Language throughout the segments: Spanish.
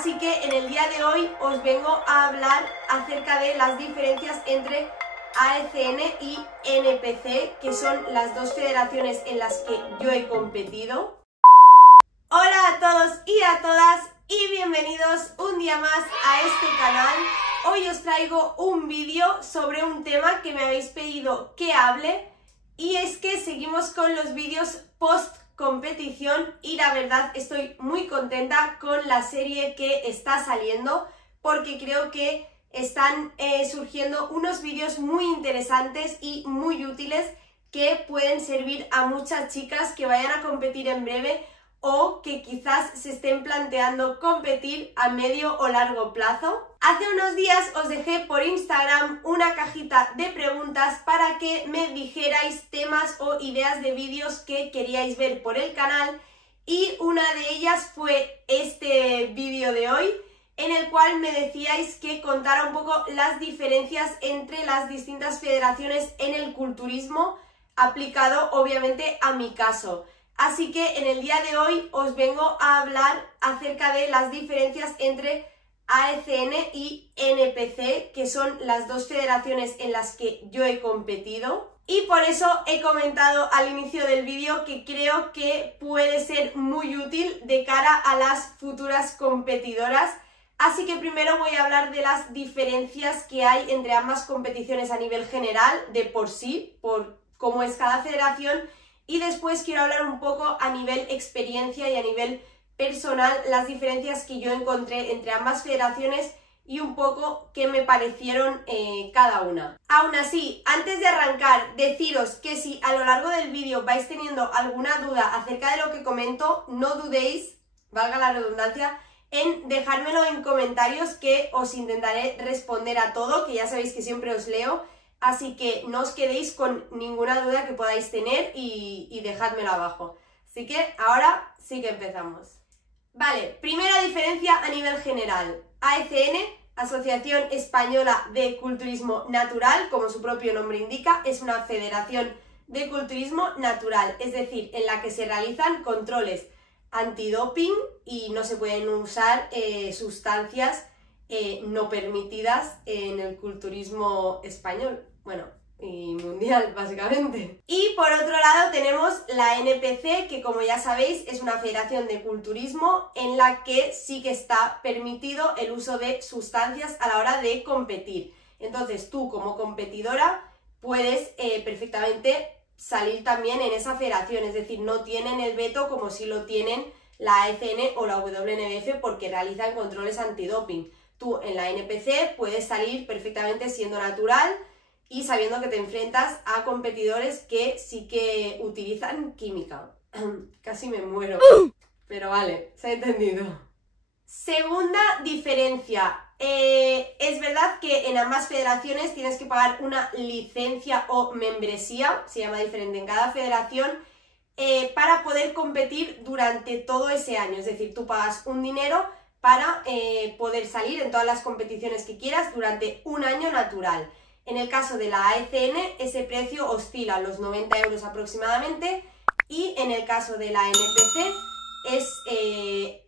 Así que en el día de hoy os vengo a hablar acerca de las diferencias entre AECN y NPC, que son las dos federaciones en las que yo he competido. Hola a todos y a todas y bienvenidos un día más a este canal. Hoy os traigo un vídeo sobre un tema que me habéis pedido que hable, y es que seguimos con los vídeos post competición y la verdad estoy muy contenta con la serie que está saliendo porque creo que están surgiendo unos vídeos muy interesantes y muy útiles que pueden servir a muchas chicas que vayan a competir en breve o que quizás se estén planteando competir a medio o largo plazo. Hace unos días os dejé por Instagram una cajita de preguntas para que me dijerais temas o ideas de vídeos que queríais ver por el canal, y una de ellas fue este vídeo de hoy, en el cual me decíais que contara un poco las diferencias entre las distintas federaciones en el culturismo, aplicado obviamente a mi caso. Así que en el día de hoy os vengo a hablar acerca de las diferencias entre AECN y NPC, que son las dos federaciones en las que yo he competido. Y por eso he comentado al inicio del vídeo que creo que puede ser muy útil de cara a las futuras competidoras. Así que primero voy a hablar de las diferencias que hay entre ambas competiciones a nivel general, de por sí, por cómo es cada federación. Y después quiero hablar un poco a nivel experiencia y a nivel personal, las diferencias que yo encontré entre ambas federaciones y un poco qué me parecieron cada una. Aún así, antes de arrancar, deciros que si a lo largo del vídeo vais teniendo alguna duda acerca de lo que comento, no dudéis, valga la redundancia, en dejármelo en comentarios, que os intentaré responder a todo, que ya sabéis que siempre os leo. Así que no os quedéis con ninguna duda que podáis tener y dejádmelo abajo. Así que ahora sí que empezamos. Vale, primera diferencia a nivel general. AECN, Asociación Española de Culturismo Natural, como su propio nombre indica, es una federación de culturismo natural, es decir, en la que se realizan controles antidoping y no se pueden usar sustancias no permitidas en el culturismo español. Bueno, y mundial, básicamente. Y por otro lado tenemos la NPC, que como ya sabéis es una federación de culturismo en la que sí que está permitido el uso de sustancias a la hora de competir. Entonces tú como competidora puedes perfectamente salir también en esa federación, es decir, no tienen el veto como si lo tienen la AECN o la WNBF porque realizan controles antidoping. Tú en la NPC puedes salir perfectamente siendo natural y sabiendo que te enfrentas a competidores que sí que utilizan química. Casi me muero, pero vale, se ha entendido. Segunda diferencia. Es verdad que en ambas federaciones tienes que pagar una licencia o membresía, se llama diferente en cada federación, para poder competir durante todo ese año. Es decir, tú pagas un dinero para poder salir en todas las competiciones que quieras durante un año natural. En el caso de la AECN ese precio oscila a los 90 euros aproximadamente, y en el caso de la NPC es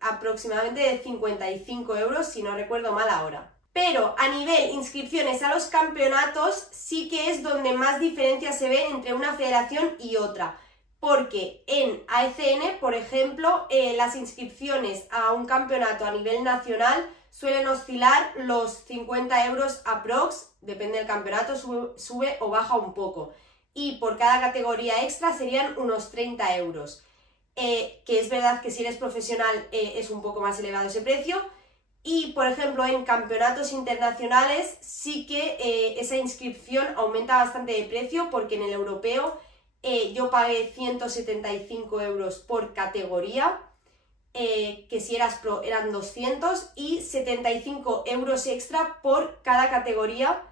aproximadamente de 55 euros, si no recuerdo mal ahora. Pero a nivel inscripciones a los campeonatos sí que es donde más diferencia se ve entre una federación y otra. Porque en AECN, por ejemplo, las inscripciones a un campeonato a nivel nacional suelen oscilar los 50 euros aprox, depende del campeonato, sube o baja un poco. Y por cada categoría extra serían unos 30 euros. Que es verdad que si eres profesional es un poco más elevado ese precio. Y, por ejemplo, en campeonatos internacionales sí que esa inscripción aumenta bastante de precio, porque en el europeo yo pagué 175 euros por categoría, que si eras pro eran 200, y 75 euros extra por cada categoría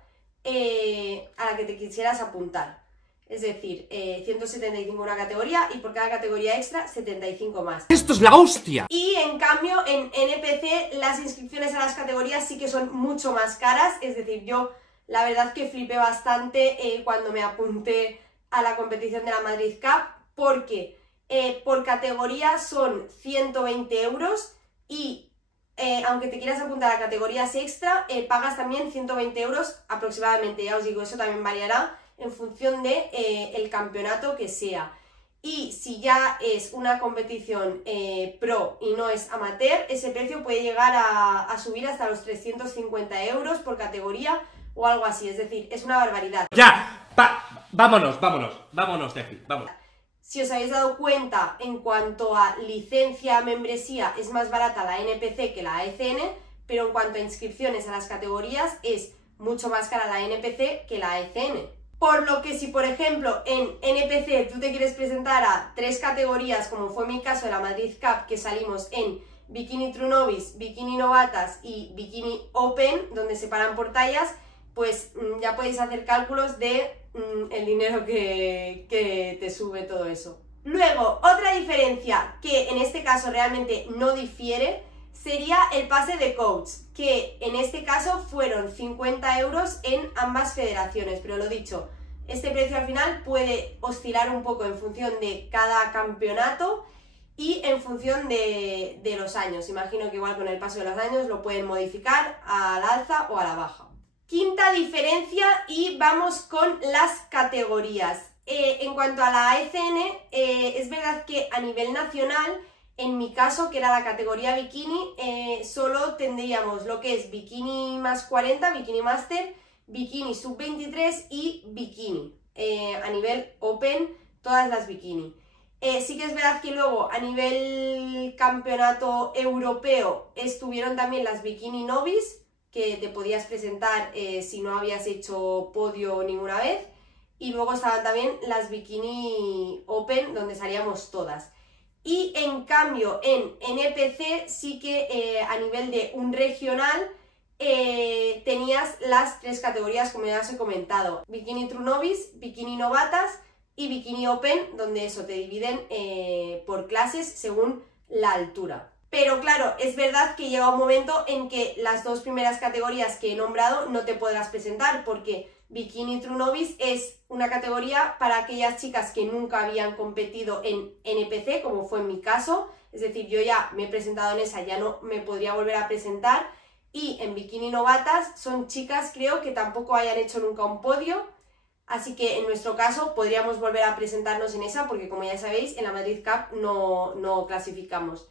a la que te quisieras apuntar. Es decir, 175 una categoría y por cada categoría extra 75 más. ¡Esto es la hostia! Y en cambio en NPC las inscripciones a las categorías sí que son mucho más caras. Es decir, yo la verdad que flipé bastante cuando me apunté a la competición de la Madrid Cup, porque por categoría son 120 euros y aunque te quieras apuntar a categorías extra, pagas también 120 euros aproximadamente. Ya os digo, eso también variará en función de el campeonato que sea. Y si ya es una competición pro y no es amateur, ese precio puede llegar a subir hasta los 350 euros por categoría o algo así. Es decir, es una barbaridad. ¡Ya! Vámonos, Tefi, vámonos. Si os habéis dado cuenta, en cuanto a licencia, membresía, es más barata la NPC que la AECN, pero en cuanto a inscripciones a las categorías, es mucho más cara la NPC que la AECN. Por lo que si, por ejemplo, en NPC tú te quieres presentar a 3 categorías, como fue mi caso de la Madrid Cup, que salimos en Bikini True Novice, Bikini Novatas y Bikini Open, donde se paran por tallas, pues ya podéis hacer cálculos de el dinero que te sube todo eso. Luego, otra diferencia que en este caso realmente no difiere sería el pase de coach, que en este caso fueron 50 euros en ambas federaciones, pero lo dicho, este precio al final puede oscilar un poco en función de cada campeonato y en función de los años. Imagino que igual con el paso de los años lo pueden modificar al alza o a la baja. Quinta diferencia y vamos con las categorías. En cuanto a la AECN, es verdad que a nivel nacional, en mi caso, que era la categoría bikini, solo tendríamos lo que es bikini más 40, bikini master, bikini sub 23 y bikini. A nivel open, todas las bikini. Sí que es verdad que luego a nivel campeonato europeo estuvieron también las bikini novice, que te podías presentar si no habías hecho podio ninguna vez, y luego estaban también las bikini open, donde salíamos todas. Y en cambio en NPC sí que a nivel de un regional tenías las 3 categorías, como ya os he comentado: Bikini True Novice, Bikini Novatas y Bikini Open, donde eso te dividen por clases según la altura. Pero claro, es verdad que llega un momento en que las 2 primeras categorías que he nombrado no te podrás presentar, porque Bikini True Novice es una categoría para aquellas chicas que nunca habían competido en NPC, como fue en mi caso. Es decir, yo ya me he presentado en esa, ya no me podría volver a presentar. Y en Bikini Novatas son chicas, creo, que tampoco hayan hecho nunca un podio. Así que en nuestro caso podríamos volver a presentarnos en esa, porque como ya sabéis, en la Madrid Cup no clasificamos.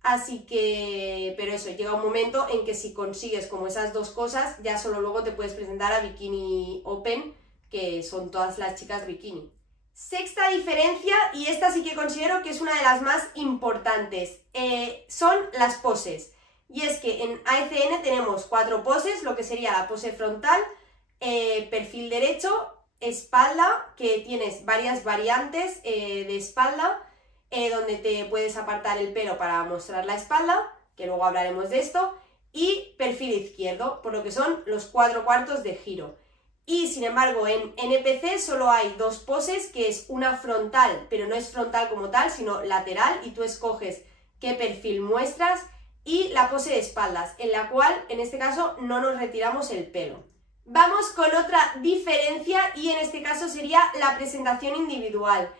Así que, pero eso, llega un momento en que si consigues como esas 2 cosas, ya solo luego te puedes presentar a Bikini Open, que son todas las chicas bikini. Sexta diferencia, y esta sí que considero que es una de las más importantes, son las poses. Y es que en AECN tenemos 4 poses, lo que sería la pose frontal, perfil derecho, espalda, que tienes varias variantes de espalda, donde te puedes apartar el pelo para mostrar la espalda, que luego hablaremos de esto, y perfil izquierdo, por lo que son los 4 cuartos de giro. Y sin embargo en NPC solo hay 2 poses, que es una frontal, pero no es frontal como tal, sino lateral, y tú escoges qué perfil muestras, y la pose de espaldas, en la cual en este caso no nos retiramos el pelo. Vamos con otra diferencia, y en este caso sería la presentación individual.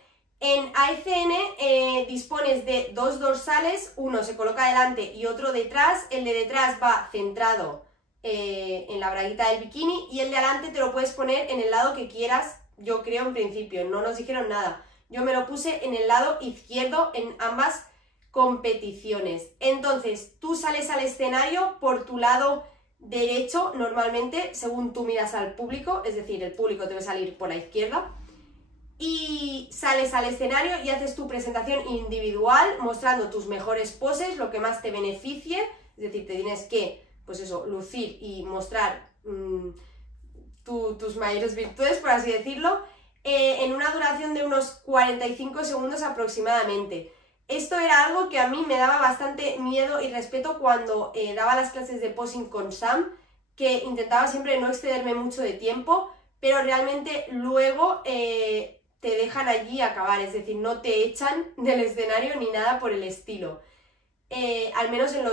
En AECN dispones de 2 dorsales, uno se coloca delante y otro detrás. El de detrás va centrado en la braguita del bikini, y el de adelante te lo puedes poner en el lado que quieras. Yo creo, en principio, no nos dijeron nada. Yo me lo puse en el lado izquierdo en ambas competiciones. Entonces tú sales al escenario por tu lado derecho normalmente, según tú miras al público, es decir, el público te va a salir por la izquierda. Y sales al escenario y haces tu presentación individual mostrando tus mejores poses, lo que más te beneficie. Es decir, te tienes que, pues eso, lucir y mostrar tus mayores virtudes, por así decirlo, en una duración de unos 45 segundos aproximadamente. Esto era algo que a mí me daba bastante miedo y respeto cuando daba las clases de posing con Sam, que intentaba siempre no excederme mucho de tiempo, pero realmente luego te dejan allí acabar, es decir, no te echan del escenario ni nada por el estilo. Al menos en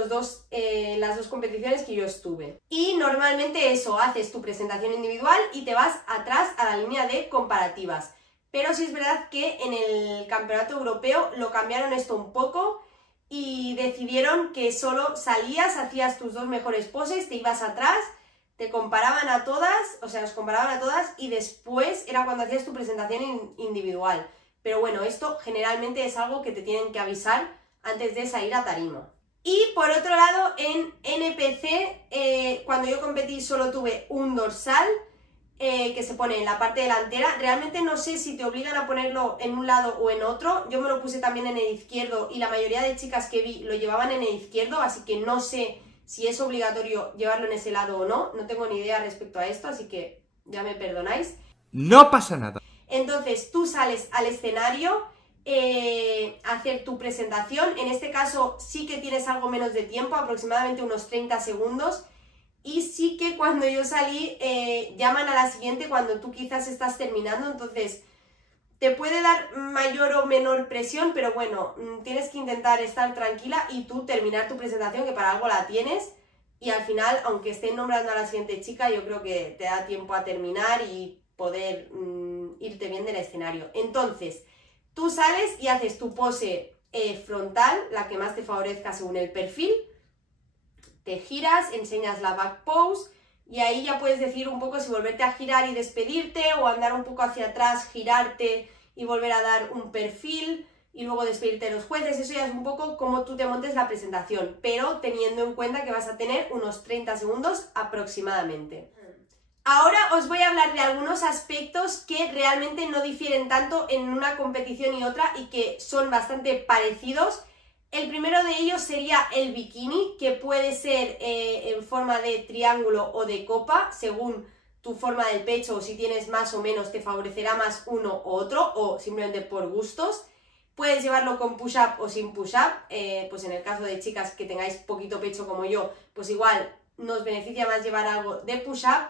las dos competiciones que yo estuve. Y normalmente eso, haces tu presentación individual y te vas atrás a la línea de comparativas. Pero sí es verdad que en el campeonato europeo lo cambiaron esto un poco, y decidieron que solo salías, hacías tus 2 mejores poses, te ibas atrás, te comparaban a todas, o sea, os comparaban a todas y después era cuando hacías tu presentación individual. Pero bueno, esto generalmente es algo que te tienen que avisar antes de salir a tarima. Y por otro lado, en NPC, cuando yo competí solo tuve un dorsal que se pone en la parte delantera. Realmente no sé si te obligan a ponerlo en un lado o en otro. Yo me lo puse también en el izquierdo y la mayoría de chicas que vi lo llevaban en el izquierdo, así que no sé si es obligatorio llevarlo en ese lado o no. No tengo ni idea respecto a esto, así que ya me perdonáis. No pasa nada. Entonces tú sales al escenario a hacer tu presentación. En este caso sí que tienes algo menos de tiempo, aproximadamente unos 30 segundos. Y sí que cuando yo salí llaman a la siguiente cuando tú quizás estás terminando. Entonces te puede dar mayor o menor presión, pero bueno, tienes que intentar estar tranquila y tú terminar tu presentación, que para algo la tienes. Y al final, aunque estén nombrando a la siguiente chica, yo creo que te da tiempo a terminar y poder irte bien del escenario. Entonces, tú sales y haces tu pose frontal, la que más te favorezca según el perfil. Te giras, enseñas la back pose y ahí ya puedes decidir un poco si volverte a girar y despedirte o andar un poco hacia atrás, girarte y volver a dar un perfil y luego despedirte de los jueces. Eso ya es un poco como tú te montes la presentación, pero teniendo en cuenta que vas a tener unos 30 segundos aproximadamente. Ahora os voy a hablar de algunos aspectos que realmente no difieren tanto en una competición y otra y que son bastante parecidos. El primero de ellos sería el bikini, que puede ser en forma de triángulo o de copa, según tu forma del pecho, o si tienes más o menos te favorecerá más uno u otro, o simplemente por gustos. Puedes llevarlo con push-up o sin push-up, pues en el caso de chicas que tengáis poquito pecho como yo, pues igual nos beneficia más llevar algo de push-up.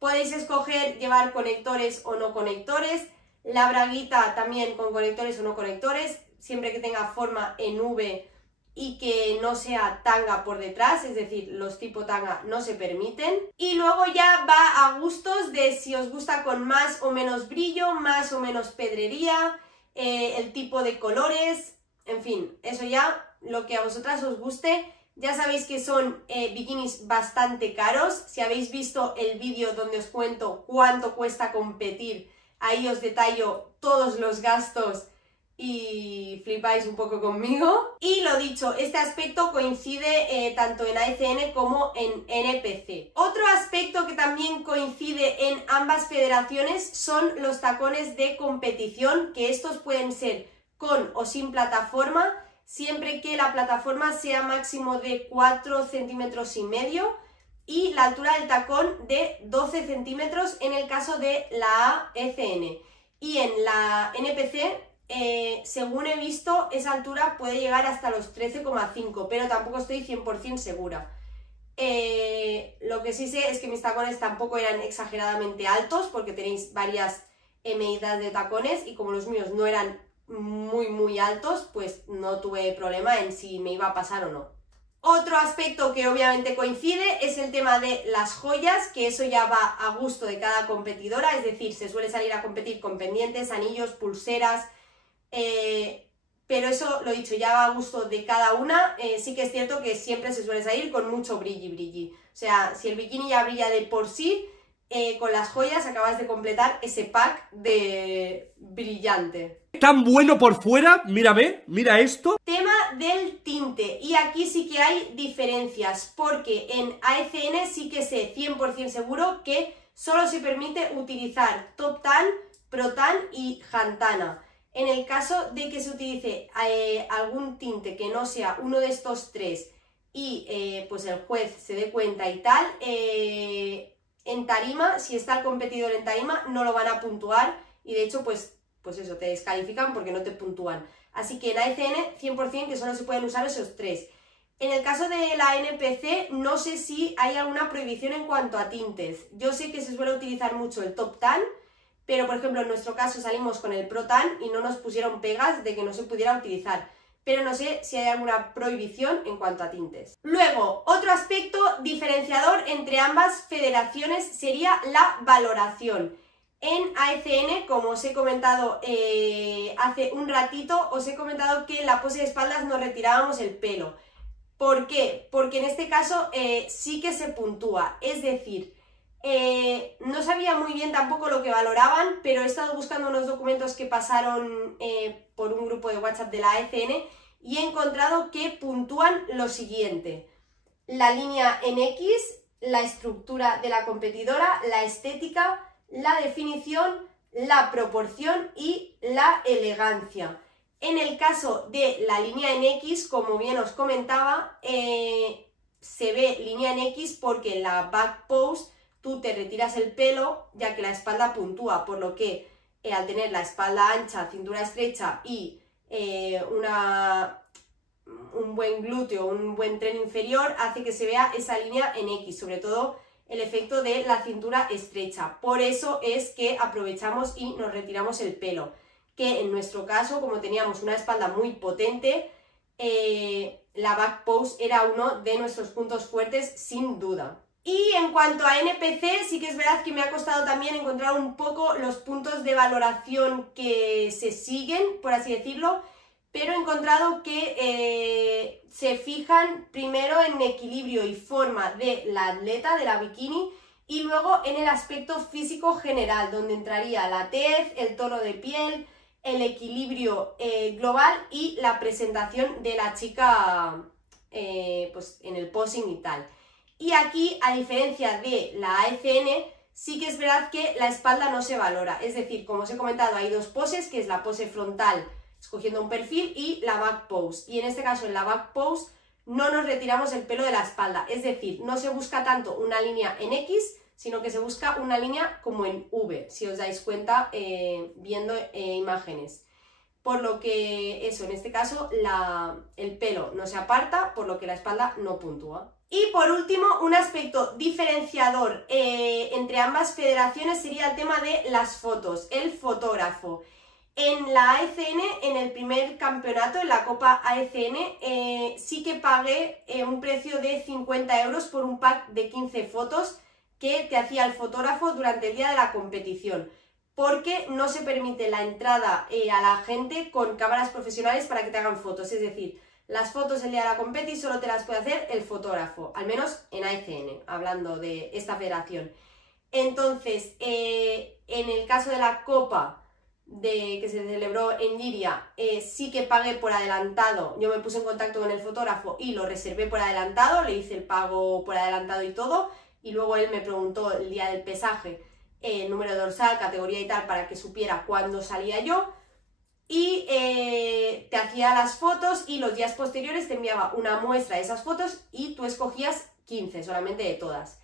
Podéis escoger llevar conectores o no conectores, la braguita también con conectores o no conectores, siempre que tenga forma en V y que no sea tanga por detrás, es decir, los tipo tanga no se permiten. Y luego ya va a gustos de si os gusta con más o menos brillo, más o menos pedrería, el tipo de colores, en fin, eso ya lo que a vosotras os guste. Ya sabéis que son bikinis bastante caros. Si habéis visto el vídeo donde os cuento cuánto cuesta competir, ahí os detallo todos los gastos y flipáis un poco conmigo. Y lo dicho, este aspecto coincide tanto en AECN como en NPC. Otro aspecto que también coincide en ambas federaciones son los tacones de competición, que estos pueden ser con o sin plataforma, siempre que la plataforma sea máximo de 4,5 centímetros y la altura del tacón de 12 centímetros en el caso de la AECN. Y en la NPC, según he visto, esa altura puede llegar hasta los 13,5, pero tampoco estoy 100% segura. Lo que sí sé es que mis tacones tampoco eran exageradamente altos, porque tenéis varias medidas de tacones y como los míos no eran muy altos, pues no tuve problema en si me iba a pasar o no. Otro aspecto que obviamente coincide es el tema de las joyas, que eso ya va a gusto de cada competidora, es decir, se suele salir a competir con pendientes, anillos, pulseras, pero eso, lo dicho, ya va a gusto de cada una. Sí que es cierto que siempre se suele salir con mucho brilli. O sea, si el bikini ya brilla de por sí, con las joyas acabas de completar ese pack de brillante. Tan bueno por fuera, mírame, mira esto. Tema del tinte, y aquí sí que hay diferencias, porque en AECN sí que sé 100% seguro que solo se permite utilizar Top Tan, Pro Tan y Jantana. En el caso de que se utilice algún tinte que no sea uno de estos tres y pues el juez se dé cuenta y tal, en tarima, si está el competidor en tarima, no lo van a puntuar y de hecho pues eso, te descalifican porque no te puntúan. Así que en AECN 100% que solo se pueden usar esos tres. En el caso de la NPC no sé si hay alguna prohibición en cuanto a tintes. Yo sé que se suele utilizar mucho el Top Tan, pero por ejemplo en nuestro caso salimos con el Pro Tan y no nos pusieron pegas de que no se pudiera utilizar. Pero no sé si hay alguna prohibición en cuanto a tintes. Luego, otro aspecto diferenciador entre ambas federaciones sería la valoración. En AECN, como os he comentado hace un ratito, os he comentado que en la pose de espaldas nos retirábamos el pelo. ¿Por qué? Porque en este caso sí que se puntúa, es decir, no sabía muy bien tampoco lo que valoraban, pero he estado buscando unos documentos que pasaron por un grupo de WhatsApp de la AECN y he encontrado que puntúan lo siguiente: la línea en X, la estructura de la competidora, la estética, la definición, la proporción y la elegancia. En el caso de la línea en X, como bien os comentaba, se ve línea en X porque en la back pose tú te retiras el pelo, ya que la espalda puntúa, por lo que al tener la espalda ancha, cintura estrecha y un buen glúteo, un buen tren inferior, hace que se vea esa línea en X, sobre todo el efecto de la cintura estrecha. Por eso es que aprovechamos y nos retiramos el pelo, que en nuestro caso, como teníamos una espalda muy potente, la back pose era uno de nuestros puntos fuertes sin duda. Y en cuanto a NPC, sí que es verdad que me ha costado también encontrar un poco los puntos de valoración que se siguen, por así decirlo, pero he encontrado que se fijan primero en equilibrio y forma de la atleta, de la bikini, y luego en el aspecto físico general, donde entraría la tez, el tono de piel, el equilibrio global y la presentación de la chica pues en el posing y tal. Y aquí, a diferencia de la AECN, sí que es verdad que la espalda no se valora. Es decir, como os he comentado, hay dos poses, que es la pose frontal, escogiendo un perfil, y la back pose. Y en este caso, en la back pose, no nos retiramos el pelo de la espalda. Es decir, no se busca tanto una línea en X, sino que se busca una línea como en V, si os dais cuenta viendo imágenes. Por lo que eso, en este caso, el pelo no se aparta, por lo que la espalda no puntúa. Y por último, un aspecto diferenciador entre ambas federaciones sería el tema de las fotos, el fotógrafo. En la AECN, en el primer campeonato, en la Copa AECN, sí que pagué un precio de 50 euros por un pack de 15 fotos que te hacía el fotógrafo durante el día de la competición, porque no se permite la entrada a la gente con cámaras profesionales para que te hagan fotos. Es decir, las fotos el día de la competición solo te las puede hacer el fotógrafo, al menos en AECN, hablando de esta federación. Entonces, en el caso de la Copa que se celebró en Liria, sí que pagué por adelantado. Yo me puse en contacto con el fotógrafo y lo reservé por adelantado, le hice el pago por adelantado y todo, y luego él me preguntó el día del pesaje número dorsal, categoría y tal, para que supiera cuándo salía yo, y te hacía las fotos, y los días posteriores te enviaba una muestra de esas fotos y tú escogías 15 solamente de todas.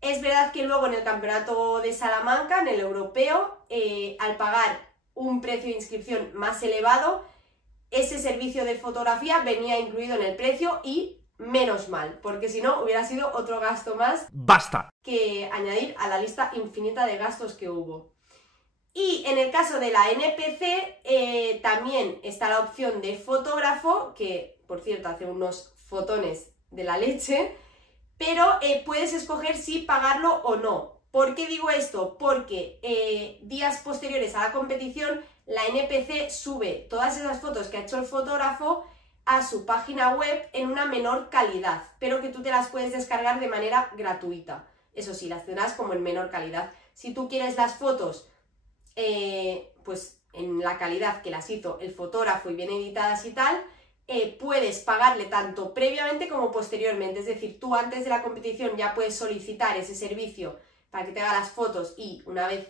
Es verdad que luego en el campeonato de Salamanca, en el europeo, al pagar un precio de inscripción más elevado, ese servicio de fotografía venía incluido en el precio, y menos mal, porque si no hubiera sido otro gasto más ¡Basta! que añadir a la lista infinita de gastos que hubo. Y en el caso de la NPC también está la opción de fotógrafo, que por cierto hace unos fotones de la leche, pero puedes escoger si pagarlo o no. ¿Por qué digo esto? Porque días posteriores a la competición la NPC sube todas esas fotos que ha hecho el fotógrafo a su página web en una menor calidad, pero que tú te las puedes descargar de manera gratuita. Eso sí, las tendrás como en menor calidad. Si tú quieres las fotos pues en la calidad que las hizo el fotógrafo y bien editadas y tal, puedes pagarle tanto previamente como posteriormente. Es decir, tú antes de la competición ya puedes solicitar ese servicio para que te haga las fotos y una vez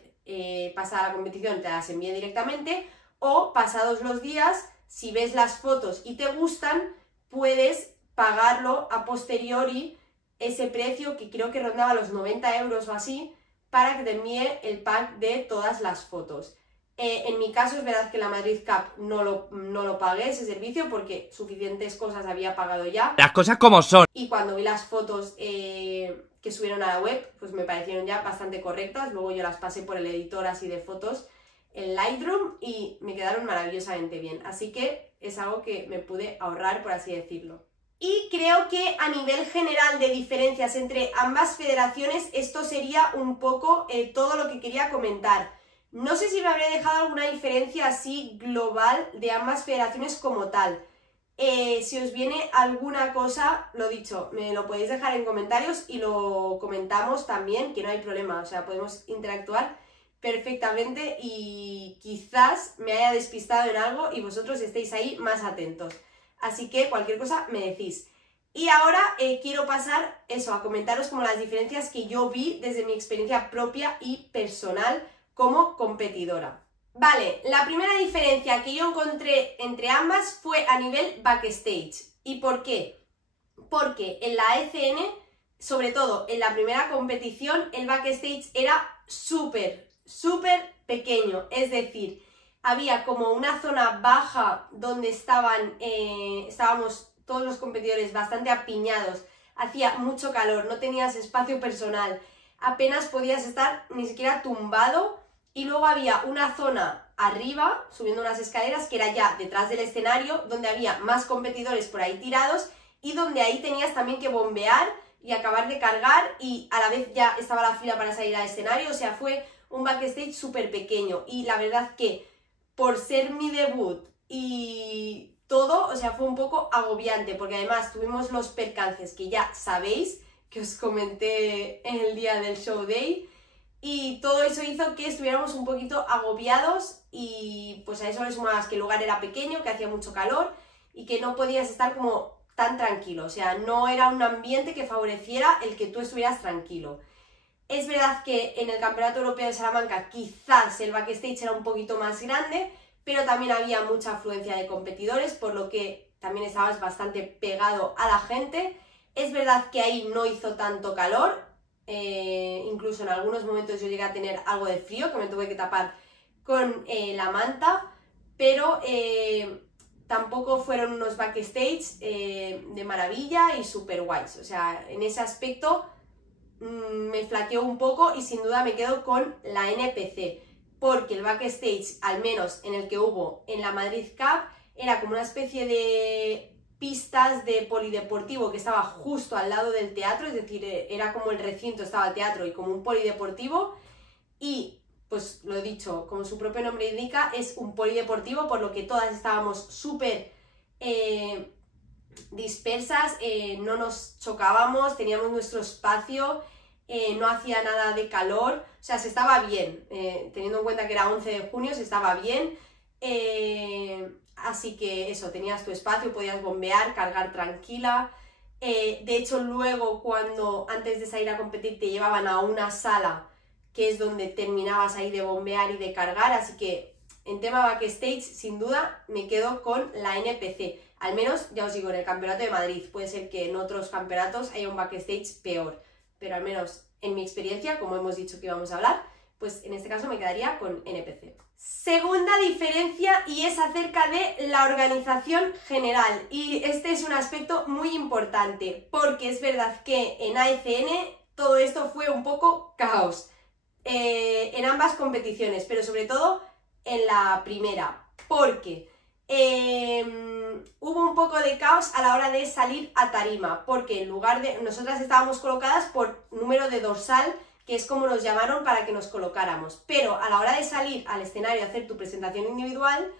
pasada la competición te las envíe directamente, o pasados los días, si ves las fotos y te gustan, puedes pagarlo a posteriori, ese precio que creo que rondaba los 90 euros o así, para que te envíe el pack de todas las fotos. En mi caso es verdad que la Madrid Cup no lo pagué ese servicio, porque suficientes cosas había pagado ya. Las cosas como son. Y cuando vi las fotos que subieron a la web, pues me parecieron ya bastante correctas. Luego yo las pasé por el editor así de fotos, el Lightroom, y me quedaron maravillosamente bien. Así que es algo que me pude ahorrar, por así decirlo. Y creo que a nivel general de diferencias entre ambas federaciones, esto sería un poco todo lo que quería comentar. No sé si me habré dejado alguna diferencia así global de ambas federaciones como tal. Si os viene alguna cosa, lo dicho, me lo podéis dejar en comentarios y lo comentamos también, que no hay problema, o sea, podemos interactuar perfectamente y quizás me haya despistado en algo y vosotros estéis ahí más atentos. Así que cualquier cosa me decís. Y ahora quiero pasar eso, a comentaros como las diferencias que yo vi desde mi experiencia propia y personal como competidora. Vale, la primera diferencia que yo encontré entre ambas fue a nivel backstage. ¿Y por qué? Porque en la ECN, sobre todo en la primera competición, el backstage era súper pequeño. Es decir, había como una zona baja donde estábamos todos los competidores bastante apiñados. Hacía mucho calor, no tenías espacio personal, apenas podías estar ni siquiera tumbado. Y luego había una zona arriba, subiendo unas escaleras, que era ya detrás del escenario, donde había más competidores por ahí tirados y donde ahí tenías también que bombear y acabar de cargar y a la vez ya estaba la fila para salir al escenario. O sea, fue un backstage súper pequeño y la verdad que por ser mi debut y todo, o sea, fue un poco agobiante porque además tuvimos los percances que ya sabéis, que os comenté en el día del show day. Y todo eso hizo que estuviéramos un poquito agobiados y pues a eso le sumabas que el lugar era pequeño, que hacía mucho calor y que no podías estar como tan tranquilo. O sea, no era un ambiente que favoreciera el que tú estuvieras tranquilo. Es verdad que en el Campeonato Europeo de Salamanca quizás el backstage era un poquito más grande, pero también había mucha afluencia de competidores, por lo que también estabas bastante pegado a la gente. Es verdad que ahí no hizo tanto calor. Incluso en algunos momentos yo llegué a tener algo de frío, que me tuve que tapar con la manta, pero tampoco fueron unos backstage de maravilla y super guays. O sea, en ese aspecto me flaqueó un poco y sin duda me quedo con la NPC, porque el backstage, al menos en el que hubo en la Madrid Cup, era como una especie de pistas de polideportivo que estaba justo al lado del teatro, es decir, era como el recinto, estaba el teatro y como un polideportivo y, pues lo he dicho, como su propio nombre indica, es un polideportivo, por lo que todas estábamos súper dispersas, no nos chocábamos, teníamos nuestro espacio, no hacía nada de calor, o sea, se estaba bien, teniendo en cuenta que era 11 de junio, se estaba bien. Así que eso, tenías tu espacio, podías bombear, cargar tranquila. De hecho, luego antes de salir a competir te llevaban a una sala que es donde terminabas ahí de bombear y de cargar, así que en tema backstage, sin duda, me quedo con la NPC. Al menos, ya os digo, en el Campeonato de Madrid. Puede ser que en otros campeonatos haya un backstage peor, pero al menos en mi experiencia, como hemos dicho que íbamos a hablar, pues en este caso me quedaría con NPC. Segunda diferencia y es acerca de la organización general, y este es un aspecto muy importante porque es verdad que en AECN todo esto fue un poco caos en ambas competiciones, pero sobre todo en la primera, porque hubo un poco de caos a la hora de salir a tarima, porque en lugar de... nosotras estábamos colocadas por número de dorsal, que es como nos llamaron para que nos colocáramos, pero a la hora de salir al escenario a hacer tu presentación individual,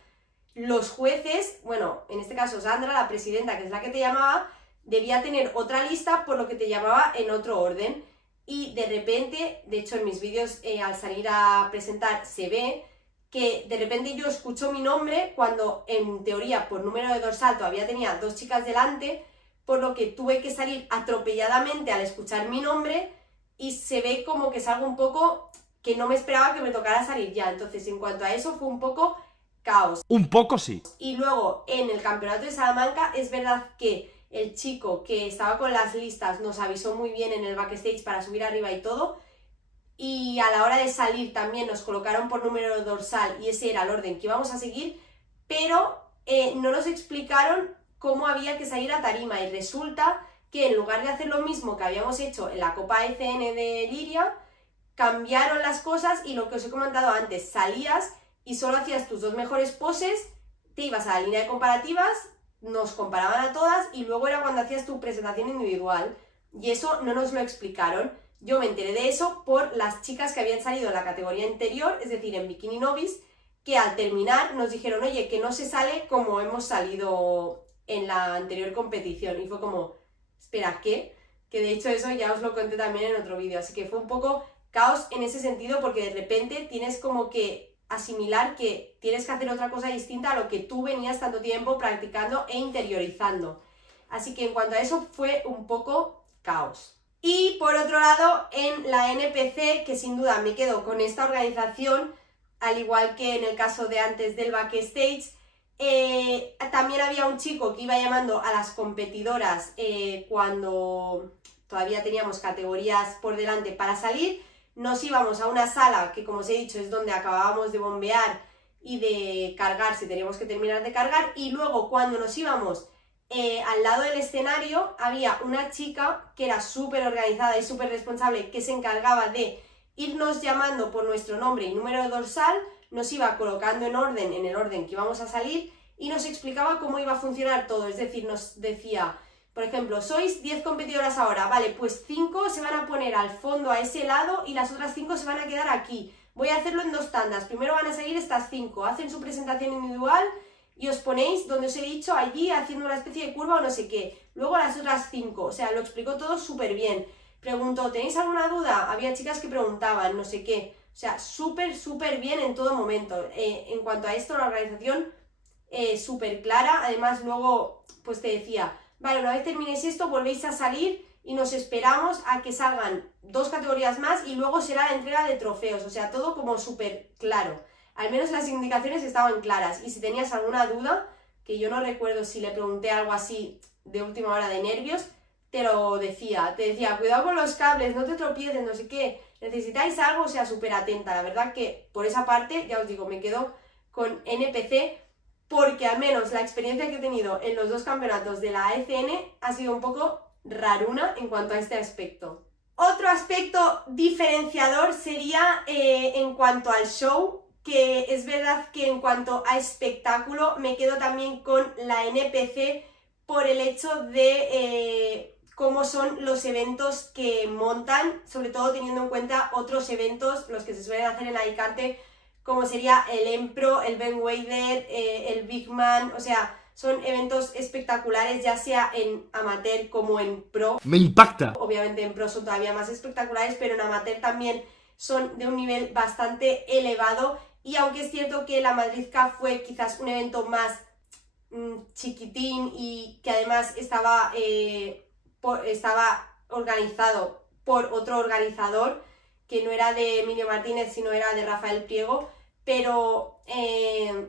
los jueces, bueno, en este caso Sandra, la presidenta, que es la que te llamaba, debía tener otra lista por lo que te llamaba en otro orden, y de repente, de hecho en mis vídeos al salir a presentar se ve que de repente yo escucho mi nombre cuando en teoría por número de dorsal todavía tenía 2 chicas delante, por lo que tuve que salir atropelladamente al escuchar mi nombre y se ve como que salgo un poco que no me esperaba que me tocara salir ya. Entonces, en cuanto a eso, fue un poco caos. Un poco sí. Y luego, en el Campeonato de Salamanca, es verdad que el chico que estaba con las listas nos avisó muy bien en el backstage para subir arriba y todo, y a la hora de salir también nos colocaron por número dorsal y ese era el orden que íbamos a seguir, pero no nos explicaron cómo había que salir a tarima, y resulta que en lugar de hacer lo mismo que habíamos hecho en la Copa ECN de Liria, cambiaron las cosas y lo que os he comentado antes, salías y solo hacías tus 2 mejores poses, te ibas a la línea de comparativas, nos comparaban a todas y luego era cuando hacías tu presentación individual, y eso no nos lo explicaron. Yo me enteré de eso por las chicas que habían salido en la categoría anterior, es decir, en Bikini Novice, que al terminar nos dijeron, oye, que no se sale como hemos salido en la anterior competición. Y fue como, espera, ¿qué? Que de hecho eso ya os lo conté también en otro vídeo. Así que fue un poco caos en ese sentido, porque de repente tienes como que asimilar que tienes que hacer otra cosa distinta a lo que tú venías tanto tiempo practicando e interiorizando. Así que en cuanto a eso fue un poco caos. Y por otro lado, en la NPC, que sin duda me quedo con esta organización, al igual que en el caso de antes del backstage, también había un chico que iba llamando a las competidoras cuando todavía teníamos categorías por delante para salir. Nos íbamos a una sala que, como os he dicho, es donde acabábamos de bombear y de cargar si teníamos que terminar de cargar, y luego cuando nos íbamos al lado del escenario había una chica que era súper organizada y súper responsable, que se encargaba de irnos llamando por nuestro nombre y número dorsal, nos iba colocando en orden, en el orden que íbamos a salir, y nos explicaba cómo iba a funcionar todo. Es decir, nos decía, por ejemplo, sois 10 competidoras ahora, vale, pues 5 se van a poner al fondo a ese lado y las otras 5 se van a quedar aquí. Voy a hacerlo en 2 tandas, primero van a salir estas 5, hacen su presentación individual y os ponéis donde os he dicho, allí haciendo una especie de curva o no sé qué. Luego las otras 5, o sea, lo explicó todo súper bien. Preguntó, ¿tenéis alguna duda? Había chicas que preguntaban, no sé qué. O sea, súper bien en todo momento. En cuanto a esto, la organización súper clara. Además, luego, pues te decía, vale, una vez terminéis esto, volvéis a salir y nos esperamos a que salgan 2 categorías más y luego será la entrega de trofeos. O sea, todo como súper claro. Al menos las indicaciones estaban claras. Y si tenías alguna duda, que yo no recuerdo si le pregunté algo así de última hora de nervios, te lo decía. Te decía, cuidado con los cables, no te tropieces, no sé qué. Necesitáis algo, o sea, súper atenta. La verdad que por esa parte, ya os digo, me quedo con NPC, porque al menos la experiencia que he tenido en los 2 campeonatos de la AECN ha sido un poco raruna en cuanto a este aspecto. Otro aspecto diferenciador sería en cuanto al show, que es verdad que en cuanto a espectáculo me quedo también con la NPC por el hecho de cómo son los eventos que montan, sobre todo teniendo en cuenta otros eventos, los que se suelen hacer en Alicante, como sería el Empro, el Ben Wader, el Big Man. O sea, son eventos espectaculares, ya sea en amateur como en pro. Me impacta. Obviamente en pro son todavía más espectaculares, pero en amateur también son de un nivel bastante elevado. Y aunque es cierto que la Madrid Cup fue quizás un evento más chiquitín y que además estaba organizado por otro organizador, que no era de Emilio Martínez, sino era de Rafael Priego, pero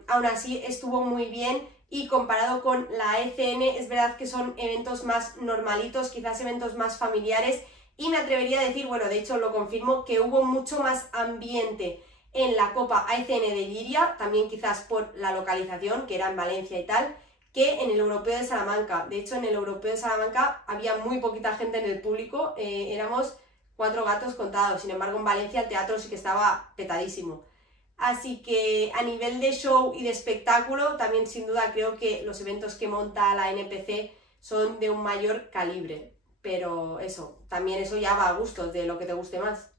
aún así estuvo muy bien. Y comparado con la ECN, es verdad que son eventos más normalitos, quizás eventos más familiares, y me atrevería a decir, bueno, de hecho lo confirmo, que hubo mucho más ambiente en la Copa AECN de Lliria, también quizás por la localización, que era en Valencia y tal, que en el Europeo de Salamanca. De hecho, en el Europeo de Salamanca había muy poquita gente en el público, éramos 4 gatos contados. Sin embargo, en Valencia el teatro sí que estaba petadísimo. Así que a nivel de show y de espectáculo, también sin duda creo que los eventos que monta la NPC son de un mayor calibre. Pero eso, también eso ya va a gustos de lo que te guste más.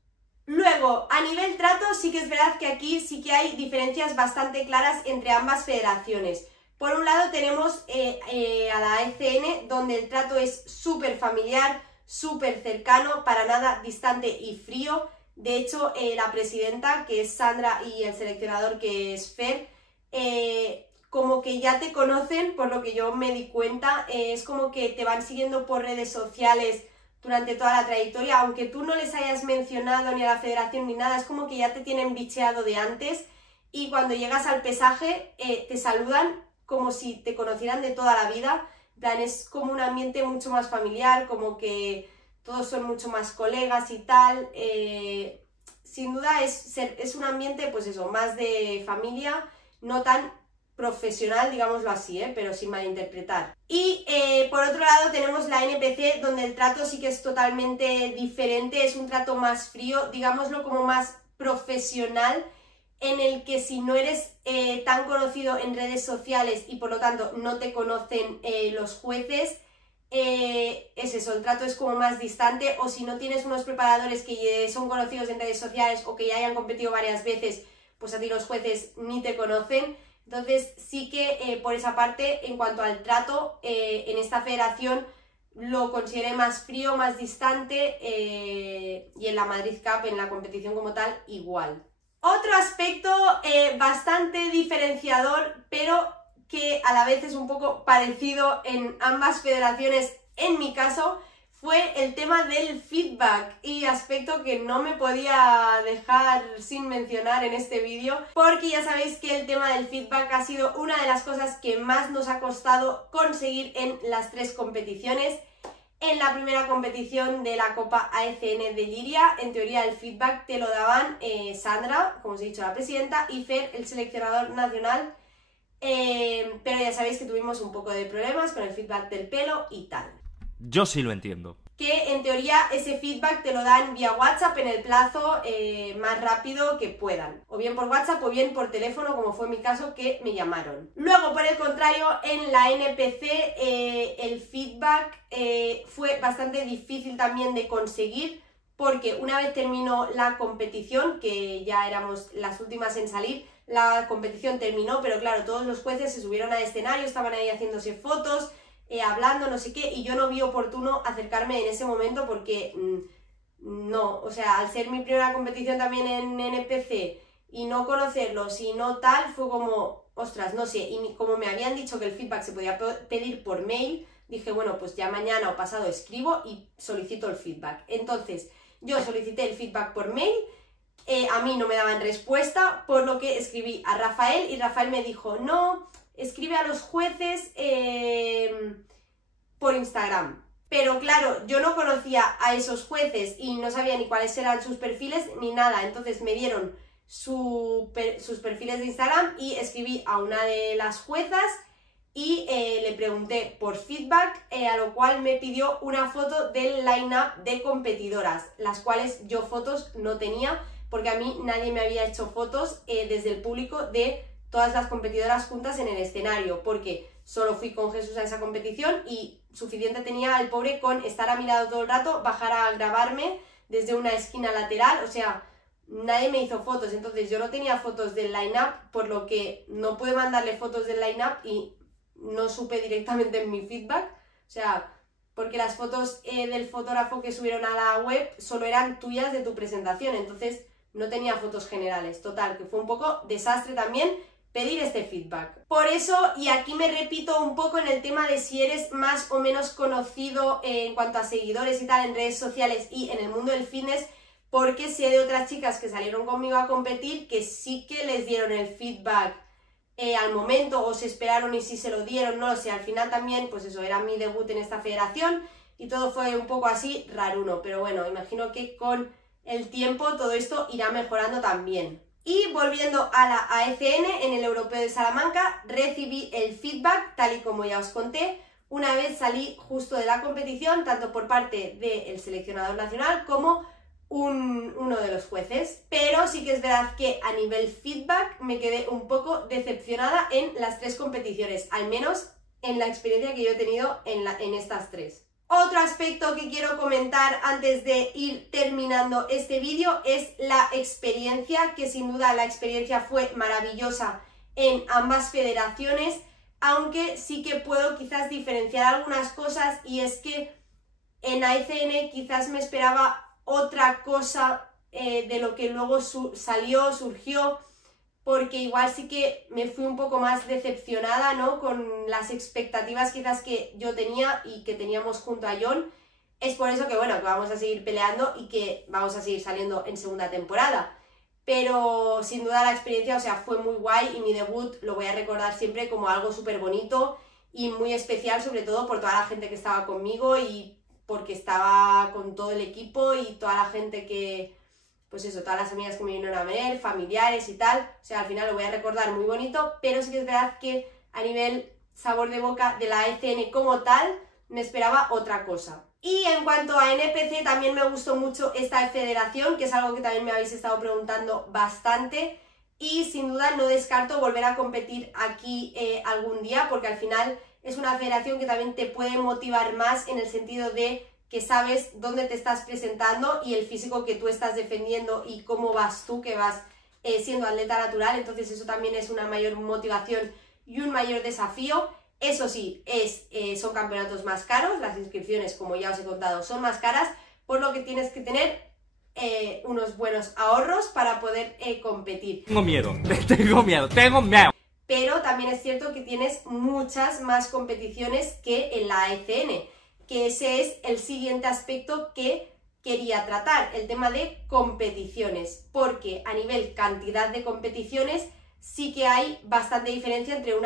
Luego, a nivel trato, sí que es verdad que aquí sí que hay diferencias bastante claras entre ambas federaciones. Por un lado tenemos a la ECN, donde el trato es súper familiar, súper cercano, para nada distante y frío. De hecho, la presidenta, que es Sandra, y el seleccionador, que es Fer, como que ya te conocen, por lo que yo me di cuenta. Es como que te van siguiendo por redes sociales durante toda la trayectoria, aunque tú no les hayas mencionado ni a la federación ni nada, es como que ya te tienen bicheado de antes, y cuando llegas al pesaje te saludan como si te conocieran de toda la vida. En plan, es como un ambiente mucho más familiar, como que todos son mucho más colegas y tal. Sin duda es un ambiente, pues eso, más de familia, no tan profesional, digámoslo así, pero sin malinterpretar. Y por otro lado tenemos la NPC, donde el trato sí que es totalmente diferente, es un trato más frío, digámoslo como más profesional, en el que si no eres tan conocido en redes sociales y por lo tanto no te conocen los jueces, es eso, el trato es como más distante, o si no tienes unos preparadores que son conocidos en redes sociales o que ya hayan competido varias veces, pues a ti los jueces ni te conocen. Entonces sí que por esa parte, en cuanto al trato, en esta federación lo consideré más frío, más distante, y en la Madrid Cup, en la competición como tal, igual. Otro aspecto bastante diferenciador, pero que a la vez es un poco parecido en ambas federaciones, en mi caso, fue el tema del feedback, y aspecto que no me podía dejar sin mencionar en este vídeo, porque ya sabéis que el tema del feedback ha sido una de las cosas que más nos ha costado conseguir en las 3 competiciones. En la primera competición de la Copa AECN de Liria, en teoría el feedback te lo daban Sandra, como os he dicho, la presidenta, y Fer, el seleccionador nacional, pero ya sabéis que tuvimos un poco de problemas con el feedback del pelo y tal. Yo sí lo entiendo. Que en teoría ese feedback te lo dan vía WhatsApp en el plazo más rápido que puedan, o bien por WhatsApp o bien por teléfono, como fue mi caso, que me llamaron. Luego, por el contrario, en la NPC el feedback fue bastante difícil también de conseguir, porque una vez terminó la competición, que ya éramos las últimas en salir, la competición terminó, pero claro, todos los jueces se subieron al escenario, estaban ahí haciéndose fotos, hablando, no sé qué, y yo no vi oportuno acercarme en ese momento porque no, o sea, al ser mi primera competición también en NPC y no conocerlos y no tal, fue como, ostras, no sé, y como me habían dicho que el feedback se podía pedir por mail, dije, bueno, pues ya mañana o pasado escribo y solicito el feedback. Entonces, yo solicité el feedback por mail, a mí no me daban respuesta, por lo que escribí a Rafael y Rafael me dijo, no, escribe a los jueces por Instagram. Pero claro, yo no conocía a esos jueces y no sabía ni cuáles eran sus perfiles ni nada. Entonces me dieron sus perfiles de Instagram y escribí a una de las juezas y le pregunté por feedback, a lo cual me pidió una foto del line-up de competidoras, las cuales yo fotos no tenía, porque a mí nadie me había hecho fotos desde el público de todas las competidoras juntas en el escenario, porque solo fui con Jesús a esa competición y suficiente tenía al pobre con estar a mi lado todo el rato, bajar a grabarme desde una esquina lateral, o sea, nadie me hizo fotos. Entonces yo no tenía fotos del line-up, por lo que no pude mandarle fotos del line-up y no supe directamente en mi feedback, o sea, porque las fotos del fotógrafo que subieron a la web solo eran tuyas de tu presentación, entonces no tenía fotos generales. Total, que fue un poco desastre también pedir este feedback. Por eso, y aquí me repito un poco en el tema de si eres más o menos conocido en cuanto a seguidores y tal en redes sociales y en el mundo del fitness, porque sé de otras chicas que salieron conmigo a competir que sí que les dieron el feedback al momento, o se esperaron y sí se lo dieron, no lo sé. Al final también, pues eso, era mi debut en esta federación y todo fue un poco así raruno, pero bueno, imagino que con el tiempo todo esto irá mejorando también. Y volviendo a la AECN, en el Europeo de Salamanca recibí el feedback, tal y como ya os conté, una vez salí justo de la competición, tanto por parte del seleccionador nacional como uno de los jueces. Pero sí que es verdad que a nivel feedback me quedé un poco decepcionada en las 3 competiciones, al menos en la experiencia que yo he tenido en estas 3. Otro aspecto que quiero comentar antes de ir terminando este vídeo es la experiencia, que sin duda la experiencia fue maravillosa en ambas federaciones, aunque sí que puedo quizás diferenciar algunas cosas, y es que en AECN quizás me esperaba otra cosa de lo que luego surgió, porque igual sí que me fui un poco más decepcionada, ¿no?, con las expectativas quizás que yo tenía y que teníamos junto a John. Es por eso que, bueno, que vamos a seguir peleando y que vamos a seguir saliendo en segunda temporada. Pero sin duda la experiencia, o sea, fue muy guay, y mi debut lo voy a recordar siempre como algo súper bonito y muy especial, sobre todo por toda la gente que estaba conmigo y porque estaba con todo el equipo y toda la gente que, pues eso, todas las amigas que me vinieron a ver, familiares y tal. O sea, al final lo voy a recordar muy bonito, pero sí que es verdad que a nivel sabor de boca de la AECN como tal, me esperaba otra cosa. Y en cuanto a NPC, también me gustó mucho esta federación, que es algo que también me habéis estado preguntando bastante, y sin duda no descarto volver a competir aquí algún día, porque al final es una federación que también te puede motivar más en el sentido de que sabes dónde te estás presentando y el físico que tú estás defendiendo y cómo vas tú, que vas siendo atleta natural. Entonces eso también es una mayor motivación y un mayor desafío. Eso sí, son campeonatos más caros, las inscripciones, como ya os he contado, son más caras, por lo que tienes que tener unos buenos ahorros para poder competir. Tengo miedo, tengo miedo. Pero también es cierto que tienes muchas más competiciones que en la AECN, que ese es el siguiente aspecto que quería tratar, el tema de competiciones, porque a nivel cantidad de competiciones sí que hay bastante diferencia entre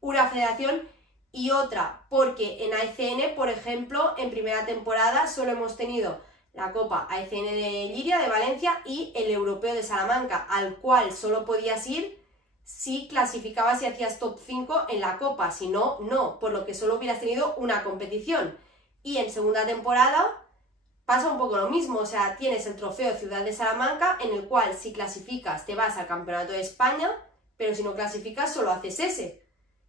una federación y otra, porque en AECN, por ejemplo, en primera temporada solo hemos tenido la Copa AECN de Llíria, de Valencia, y el Europeo de Salamanca, al cual solo podías ir si clasificabas y hacías top 5 en la Copa, si no, no, por lo que solo hubieras tenido una competición. Y en segunda temporada pasa un poco lo mismo, o sea, tienes el trofeo Ciudad de Salamanca, en el cual si clasificas te vas al Campeonato de España, pero si no clasificas solo haces ese.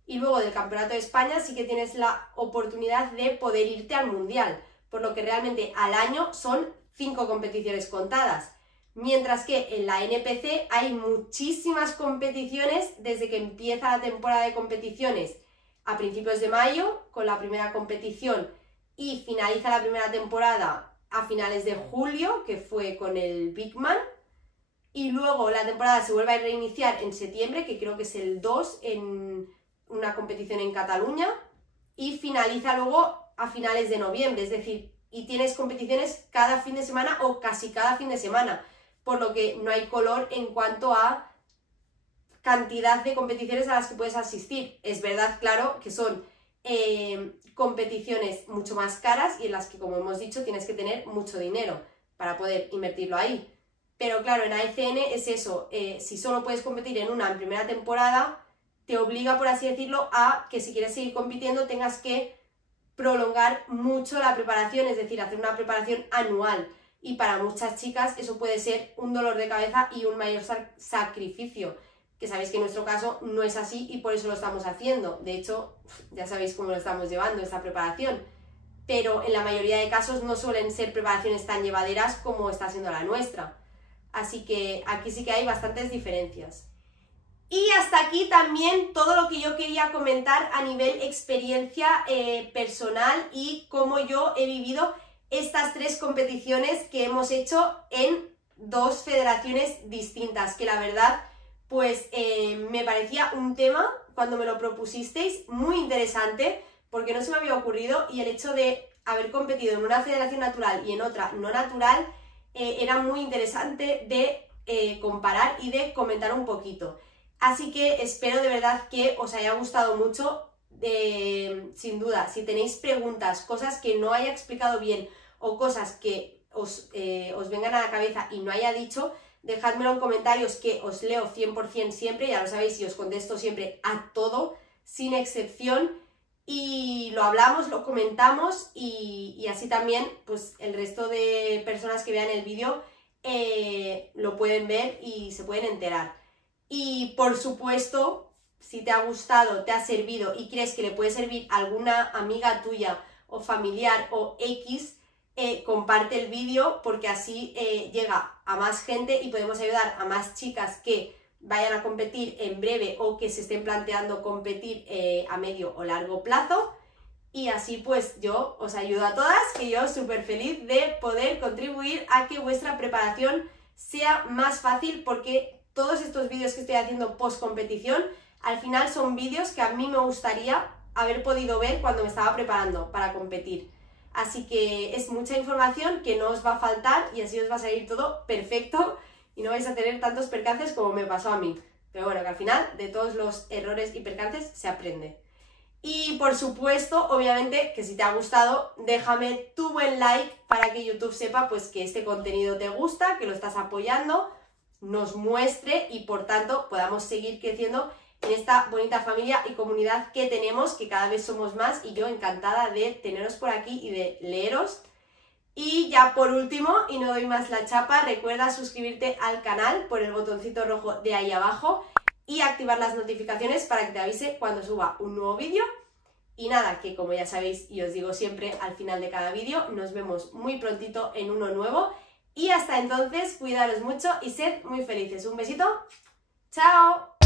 Y luego del Campeonato de España sí que tienes la oportunidad de poder irte al Mundial, por lo que realmente al año son 5 competiciones contadas. Mientras que en la NPC hay muchísimas competiciones desde que empieza la temporada de competiciones a principios de mayo con la primera competición y finaliza la primera temporada a finales de julio, que fue con el Big Man, y luego la temporada se vuelve a reiniciar en septiembre, que creo que es el 2, en una competición en Cataluña, y finaliza luego a finales de noviembre, es decir, y tienes competiciones cada fin de semana o casi cada fin de semana, por lo que no hay color en cuanto a cantidad de competiciones a las que puedes asistir. Es verdad, claro, que son competiciones mucho más caras y en las que, como hemos dicho, tienes que tener mucho dinero para poder invertirlo ahí. Pero claro, en AECN es eso, si solo puedes competir en una en primera temporada, te obliga, por así decirlo, a que si quieres seguir compitiendo tengas que prolongar mucho la preparación, es decir, hacer una preparación anual. Y para muchas chicas eso puede ser un dolor de cabeza y un mayor sacrificio, que sabéis que en nuestro caso no es así y por eso lo estamos haciendo. De hecho, ya sabéis cómo lo estamos llevando, esta preparación. Pero en la mayoría de casos no suelen ser preparaciones tan llevaderas como está siendo la nuestra. Así que aquí sí que hay bastantes diferencias. Y hasta aquí también todo lo que yo quería comentar a nivel experiencia personal y cómo yo he vivido estas 3 competiciones que hemos hecho en 2 federaciones distintas, que la verdad pues me parecía un tema, cuando me lo propusisteis, muy interesante, porque no se me había ocurrido, y el hecho de haber competido en una federación natural y en otra no natural era muy interesante de comparar y de comentar un poquito. Así que espero de verdad que os haya gustado mucho. Sin duda, si tenéis preguntas, cosas que no haya explicado bien o cosas que os vengan a la cabeza y no haya dicho, dejádmelo en comentarios, que os leo 100% siempre, ya lo sabéis, y os contesto siempre a todo, sin excepción, y lo hablamos, lo comentamos, y así también pues el resto de personas que vean el vídeo lo pueden ver y se pueden enterar. Y por supuesto, si te ha gustado, te ha servido y crees que le puede servir a alguna amiga tuya o familiar o X, comparte el vídeo, porque así llega a más gente y podemos ayudar a más chicas que vayan a competir en breve o que se estén planteando competir a medio o largo plazo. Y así pues yo os ayudo a todas, que yo súper feliz de poder contribuir a que vuestra preparación sea más fácil, porque todos estos vídeos que estoy haciendo post competición al final son vídeos que a mí me gustaría haber podido ver cuando me estaba preparando para competir. Así que es mucha información que no os va a faltar y así os va a salir todo perfecto y no vais a tener tantos percances como me pasó a mí. Pero bueno, que al final de todos los errores y percances se aprende. Y por supuesto, obviamente, que si te ha gustado, déjame tu buen like para que YouTube sepa pues que este contenido te gusta, que lo estás apoyando, nos muestre y por tanto podamos seguir creciendo en esta bonita familia y comunidad que tenemos, que cada vez somos más, y yo encantada de teneros por aquí y de leeros. Y ya por último, y no doy más la chapa, recuerda suscribirte al canal por el botoncito rojo de ahí abajo y activar las notificaciones para que te avise cuando suba un nuevo vídeo. Y nada, que como ya sabéis y os digo siempre al final de cada vídeo, nos vemos muy prontito en uno nuevo. Y hasta entonces, cuidaros mucho y sed muy felices. Un besito. ¡Chao!